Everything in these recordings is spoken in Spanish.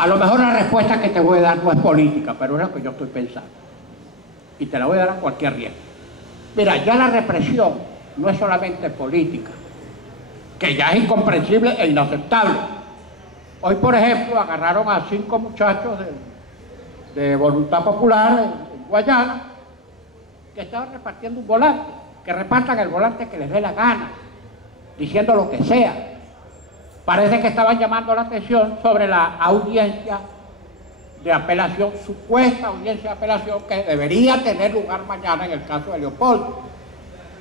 A lo mejor la respuesta que te voy a dar no es política, pero es lo que yo estoy pensando. Y te la voy a dar a cualquier riesgo. Mira, ya la represión no es solamente política, que ya es incomprensible e inaceptable. Hoy, por ejemplo, agarraron a 5 muchachos de Voluntad Popular en Guayana, que estaban repartiendo un volante, que repartan el volante que les dé la gana, diciendo lo que sea. Parece que estaban llamando la atención sobre la audiencia de apelación, supuesta audiencia de apelación que debería tener lugar mañana en el caso de Leopoldo,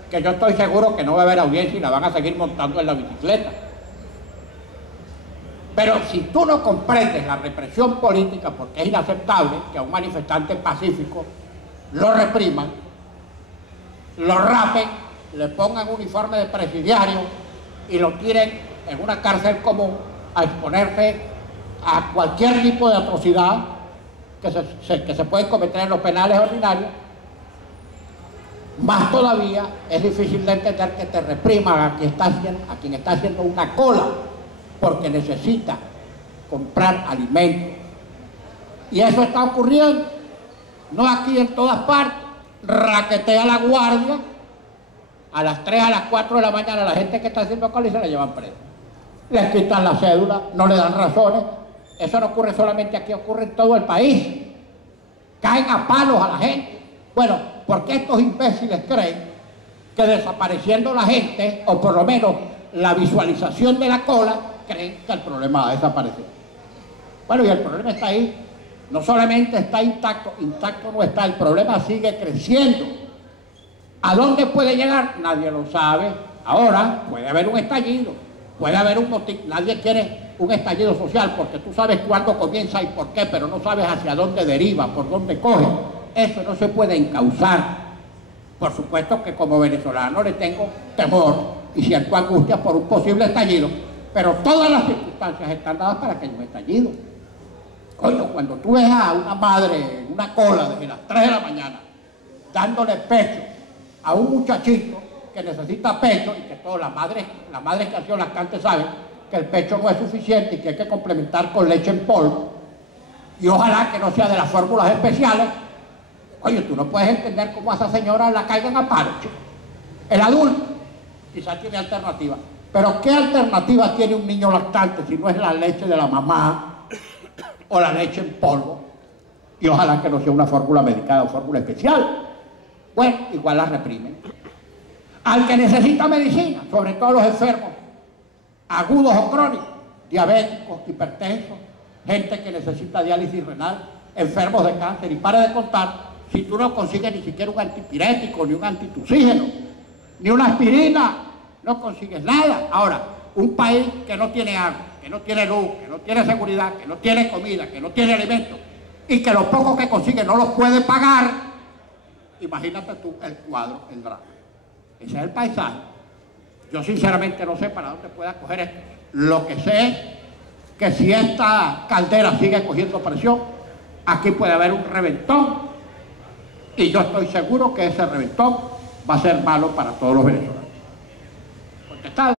que yo estoy seguro que no va a haber audiencia y la van a seguir montando en la bicicleta. Pero si tú no comprendes la represión política, porque es inaceptable que a un manifestante pacífico lo repriman, lo rapen, le pongan uniforme de presidiario y lo tiren en una cárcel común a exponerse a cualquier tipo de atrocidad que se puede cometer en los penales ordinarios, más todavía es difícil de entender que te repriman a quien está haciendo una cola porque necesita comprar alimentos. Y eso está ocurriendo, no aquí, en todas partes. Raquetea la guardia, a las 3, a las 4 de la mañana la gente que está haciendo cola y se la llevan presa. Les quitan la cédula, no le dan razones. Eso no ocurre solamente aquí, ocurre en todo el país. Caen a palos a la gente. Bueno, porque estos imbéciles creen que desapareciendo la gente, o por lo menos la visualización de la cola, creen que el problema va a desaparecer. Bueno, y el problema está ahí. No solamente está intacto, intacto no está, el problema sigue creciendo. ¿A dónde puede llegar? Nadie lo sabe. Ahora puede haber un estallido, puede haber un motín. Nadie quiere un estallido social porque tú sabes cuándo comienza y por qué, pero no sabes hacia dónde deriva, por dónde coge. Eso no se puede encauzar. Por supuesto que como venezolano le tengo temor y siento angustia por un posible estallido, pero todas las circunstancias están dadas para que haya un estallido. Coño, cuando tú ves a una madre en una cola desde las 3 de la mañana dándole pecho a un muchachito que necesita pecho, y que todas las madres que han sido lactantes saben que el pecho no es suficiente y que hay que complementar con leche en polvo, y ojalá que no sea de las fórmulas especiales. Oye, tú no puedes entender cómo a esa señora la caigan a palo, chico. El adulto quizás tiene alternativa, pero ¿qué alternativa tiene un niño lactante si no es la leche de la mamá o la leche en polvo? Y ojalá que no sea una fórmula medicada o fórmula especial. Bueno, igual la reprimen. Al que necesita medicina, sobre todo los enfermos agudos o crónicos, diabéticos, hipertensos, gente que necesita diálisis renal, enfermos de cáncer, y para de contar, si tú no consigues ni siquiera un antipirético, ni un antitusígeno, ni una aspirina, no consigues nada. Ahora, un país que no tiene agua, que no tiene luz, que no tiene seguridad, que no tiene comida, que no tiene alimentos, y que los pocos que consigue no los puede pagar, imagínate tú el cuadro, el drama. Ese es el paisaje. Yo sinceramente no sé para dónde pueda coger esto. Lo que sé es que si esta caldera sigue cogiendo presión, aquí puede haber un reventón, y yo estoy seguro que ese reventón va a ser malo para todos los venezolanos. Contestado.